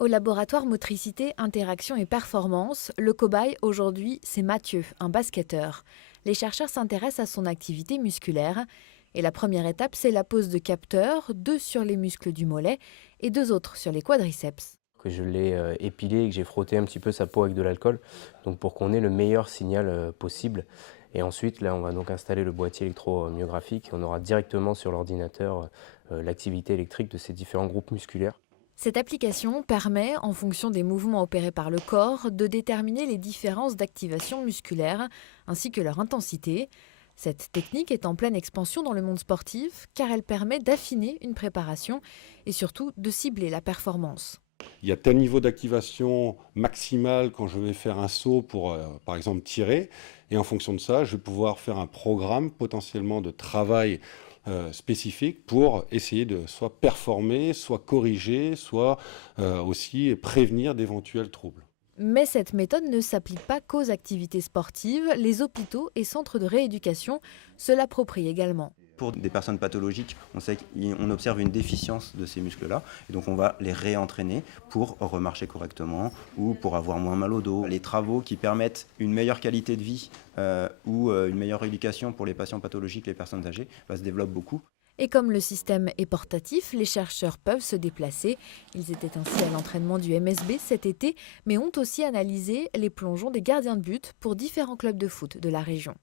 Au laboratoire motricité, interaction et performance, le cobaye aujourd'hui, c'est Mathieu, un basketteur. Les chercheurs s'intéressent à son activité musculaire. Et la première étape, c'est la pose de capteurs, 2 sur les muscles du mollet et 2 autres sur les quadriceps. Que je l'ai épilé et que j'ai frotté un petit peu sa peau avec de l'alcool, donc pour qu'on ait le meilleur signal possible. Et ensuite, là, on va donc installer le boîtier électromyographique et on aura directement sur l'ordinateur l'activité électrique de ces différents groupes musculaires. Cette application permet, en fonction des mouvements opérés par le corps, de déterminer les différences d'activation musculaire ainsi que leur intensité. Cette technique est en pleine expansion dans le monde sportif car elle permet d'affiner une préparation et surtout de cibler la performance. Il y a tel niveau d'activation maximal quand je vais faire un saut pour, par exemple, tirer. Et en fonction de ça, je vais pouvoir faire un programme potentiellement de travail spécifique pour essayer de soit performer, soit corriger, soit aussi prévenir d'éventuels troubles. Mais cette méthode ne s'applique pas qu'aux activités sportives. Les hôpitaux et centres de rééducation se l'approprient également. Pour des personnes pathologiques, on sait qu'on observe une déficience de ces muscles-là, et donc on va les réentraîner pour remarcher correctement ou pour avoir moins mal au dos. Les travaux qui permettent une meilleure qualité de vie ou une meilleure éducation pour les patients pathologiques, les personnes âgées, se développent beaucoup. Et comme le système est portatif, les chercheurs peuvent se déplacer. Ils étaient ainsi à l'entraînement du MSB cet été, mais ont aussi analysé les plongeons des gardiens de but pour différents clubs de foot de la région.